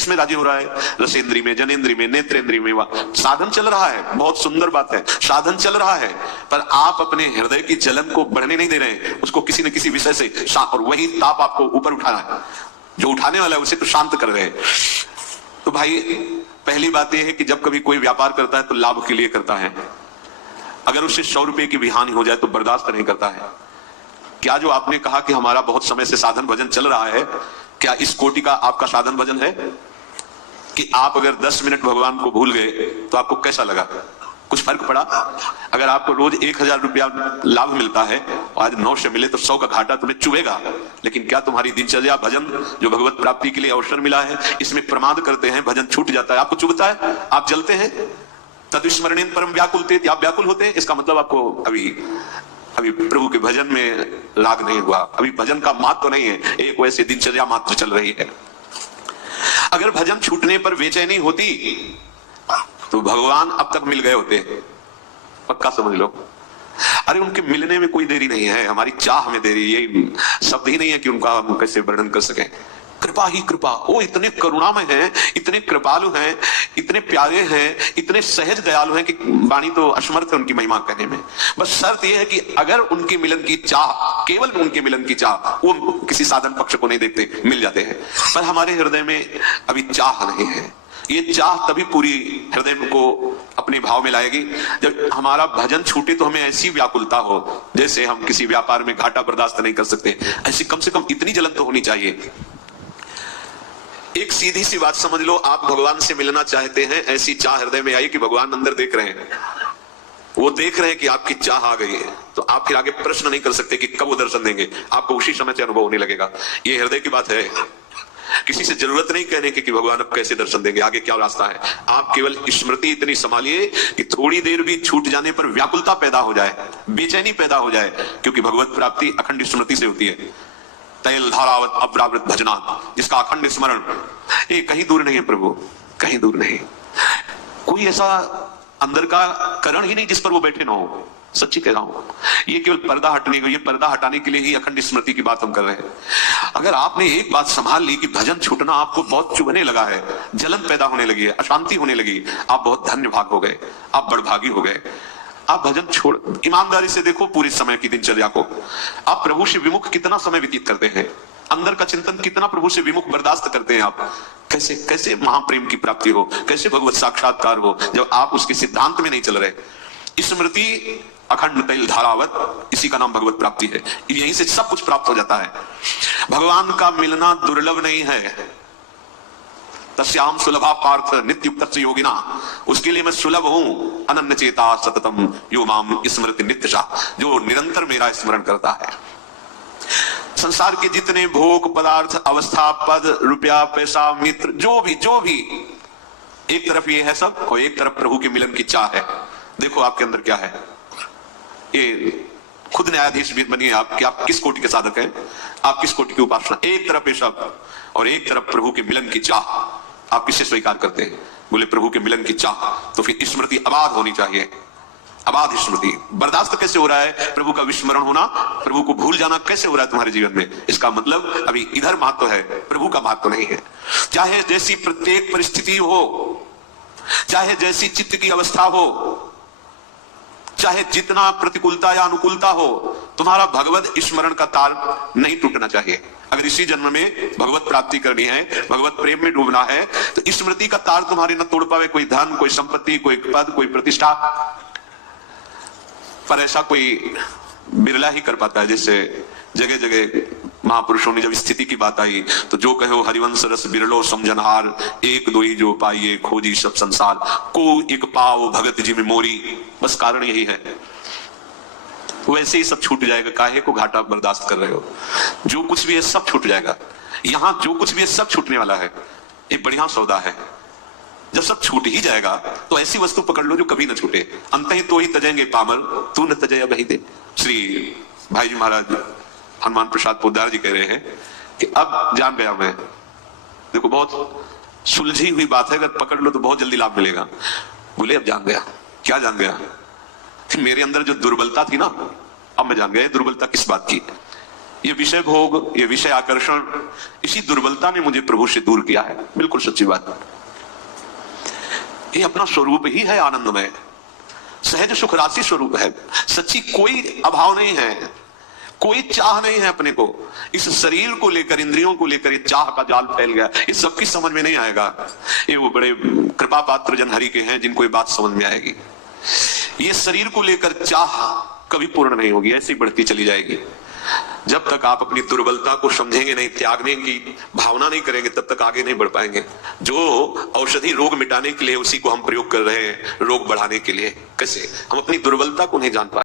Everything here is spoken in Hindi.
किसमें राजी हो रहा है? रसेंद्री में, जनेंद्री में, नेत्रेंद्री में। साधन चल रहा है, बहुत सुंदर बात है, साधन चल रहा है, पर आप अपने हृदय की जलन को बढ़ने नहीं दे रहे हैं, उसको किसी न किसी विषय से, और वही ताप आपको ऊपर उठाना है, जो उठाने वाला है उसे तो शांत कर रहे हैं। तो भाई पहली बात यह है कि जब कभी कोई व्यापार करता है तो लाभ के लिए करता है। अगर उससे 100 रुपए की भी हानि हो जाए तो बर्दाश्त नहीं करता है। क्या जो आपने कहा कि हमारा बहुत समय से साधन भजन चल रहा है, क्या इस कोटि का आपका साधन भजन है कि आप अगर 10 मिनट भगवान को भूल गए तो आपको कैसा लगा? कुछ फर्क पड़ा? अगर आपको रोज 1000 रुपया लाभ मिलता है और आज 9 से मिले तो 100 का घाटा तुम्हें चुभेगा। लेकिन क्या तुम्हारी दिनचर्या भजन जो भगवत प्राप्ति के लिए अवसर मिला है, इसमें प्रमाद करते हैं, भजन छूट जाता है, आपको चुभता है, आप जलते हैं? तद्विस्मरणेन परम व्याकुलते, आप व्याकुल होते हैं, इसका मतलब आपको अभी प्रभु के भजन में राग नहीं हुआ, अभी भजन का मात्र तो नहीं है, एक वैसे दिनचर्या मात्र चल रही है। अगर भजन छूटने पर बेचैनी होती तो भगवान अब तक मिल गए होते, पक्का समझ लो। अरे उनके मिलने में कोई देरी नहीं है, हमारी चाह में देरी, ये शब्द ही नहीं है कि उनका हम कैसे वर्णन कर सकें। कृपा ही कृपा, वो इतने करुणामय हैं, इतने कृपालु हैं, इतने प्यारे हैं, इतने सहज दयालु हैं कि वाणी तो असमर्थ है उनकी महिमा कहने में। बस शर्त यह है कि अगर उनके मिलन की चाह, केवल उनके मिलन की चाह, वो किसी साधन पक्ष को नहीं देखते, मिल जाते हैं। पर हमारे हृदय में अभी चाह नहीं है। ये चाह तभी पूरी हृदय को अपने भाव में लाएगी जब हमारा भजन छूटे तो हमें ऐसी व्याकुलता हो जैसे हम किसी व्यापार में घाटा बर्दाश्त नहीं कर सकते। ऐसी कम से कम इतनी जलन तो होनी चाहिए। एक सीधी सी बात समझ लो, आप भगवान से मिलना चाहते हैं, ऐसी चाह हृदय में आई कि भगवान अंदर देख रहे हैं, वो देख रहे हैं कि आपकी चाह आ गई है, तो आप फिर आगे प्रश्न नहीं कर सकते कि कब वो दर्शन देंगे, आपको उसी समय से अनुभव होने लगेगा। ये हृदय की बात है, किसी से जरूरत नहीं कहने की कि भगवान अब कैसे दर्शन देंगे, आगे क्या रास्ता है। आप केवल स्मृति इतनी संभालिए कि थोड़ी देर भी छूट जाने पर व्याकुलता पैदा हो जाए, बेचैनी पैदा हो जाए, क्योंकि भगवत प्राप्ति अखंड स्मृति से होती है। तैल धारावत अप्रावृत भजना, जिसका अखंड स्मरण, ये कहीं दूर नहीं है प्रभु, कहीं दूर नहीं। कोई ऐसा अंदर का करण ही नहीं जिस पर वो बैठे ना हो, सच्ची कह रहा हूं। ये केवल पर्दा हटने को, ये पर्दा हटाने के लिए ही अखंड स्मृति की बात हम कर रहे हैं। अगर आपने एक बात संभाल ली कि भजन छूटना आपको बहुत चुभने लगा है, जलन पैदा होने लगी है, अशांति होने लगी, आप बहुत धन्य भाग हो गए, आप बड़भागी हो गए। आप भजन छोड़, ईमानदारी से देखो पूरे समय की दिनचर्या को, आप प्रभु से विमुख कितना समय व्यतीत करते हैं, अंदर का चिंतन कितना प्रभु से विमुख बर्दाश्त करते हैं आप। कैसे कैसे महाप्रेम की प्राप्ति हो, कैसे भगवत साक्षात्कार हो जब आप उसके सिद्धांत में नहीं चल रहे। स्मृति अखंड तैल धारावत, इसी का नाम भगवत प्राप्ति है। यहीं से सब कुछ प्राप्त हो जाता है। भगवान का मिलना दुर्लभ नहीं है। तस्याम सुलभा पार्थ नित्युक्त योगिना, उसके लिए मैं सुलभ हूं। अनन्य चेता सततम यो माम स्मृति नित्यशा, जो निरंतर मेरा स्मरण करता है। संसार के जितने भोग पदार्थ, अवस्था, पद, रुपया, पैसा, मित्र, जो भी एक तरफ ये है सब, और एक तरफ प्रभु के मिलन की चाह है। देखो आपके अंदर क्या है, ये खुद न्यायाधीश भी बनिए आप कि आप किस कोटि के साधक हैं, आप किस कोटि की उपासना। एक तरफ ये सब और एक तरफ प्रभु के मिलन की चाह, आप किसे स्वीकार करते हैं? बोले प्रभु के मिलन की चाह, तो फिर स्मृति अबाध होनी चाहिए। अबाध स्मृति बर्दाश्त कैसे हो रहा है? प्रभु का विस्मरण होना, प्रभु को भूल जाना कैसे हो रहा है तुम्हारे जीवन में? इसका मतलब अभी इधर महत्व है, प्रभु का महत्व नहीं है। चाहे जैसी प्रत्येक परिस्थिति हो, चाहे जैसी चित्त की अवस्था हो, चाहे जितना प्रतिकूलता या अनुकूलता हो, तुम्हारा भगवत स्मरण का तार नहीं टूटना चाहिए। अगर इसी जन्म में भगवत प्राप्ति करनी है, भगवत प्रेम में डूबना है, तो स्मृति का तार तुम्हारे न तोड़ पावे कोई धन, कोई संपत्ति, कोई पद, कोई प्रतिष्ठा। पर ऐसा कोई बिरला ही कर पाता है। जैसे जगह जगह महापुरुषों ने जब स्थिति की बात आई तो जो कहो हरिवंश रस बिरलो समझनहार, एक दो ही जो पाइए खोजी सब संसार, को एक पाओ भगत जी में मोरी। बस कारण यही है, वैसे ही सब छूट जाएगा। काहे को घाटा बर्दाश्त कर रहे हो? जो कुछ भी है सब छूट जाएगा। यहां जो कुछ भी है सब छूटने वाला है। एक बढ़िया सौदा है। जब सब छूट ही जाएगा तो ऐसी वस्तु पकड़ लो जो कभी न छूटे। अंत ही तो ही तजेंगे पामर, तू न तजया बही दे। श्री भाई जी महाराज हनुमान प्रसाद पोद्दार जी कह रहे हैं कि अब जान गया मैं। देखो बहुत सुलझी हुई बात है, अगर पकड़ लो तो बहुत जल्दी लाभ मिलेगा। बोले अब जान गया। क्या जान गया? कि मेरे अंदर जो दुर्बलता थी ना, अब मैं जान गया दुर्बलता किस बात की। ये विषय भोग, ये विषय आकर्षण, इसी दुर्बलता ने मुझे प्रभु से दूर किया है। बिल्कुल सच्ची बात। ये अपना स्वरूप ही है आनंदमय, सहज सुख राशि स्वरूप है। सच्ची कोई अभाव नहीं है, कोई चाह नहीं है अपने को। इस शरीर को लेकर, इंद्रियों को लेकर ये चाह का जाल फैल गया, ये सबकी समझ में नहीं आएगा। ये वो बड़े कृपा पात्र जन हरि के हैं जिनको ये बात समझ में आएगी। ये शरीर को लेकर चाह कभी पूर्ण नहीं होगी, ऐसी बढ़ती चली जाएगी। जब तक आप अपनी दुर्बलता को समझेंगे नहीं, त्यागने की भावना नहीं करेंगे, तब तक आगे नहीं बढ़ पाएंगे। जो औषधि रोग मिटाने के लिए, उसी को हम प्रयोग कर रहे हैं रोग बढ़ाने के लिए। कैसे? हम अपनी दुर्बलता को नहीं जान पाए।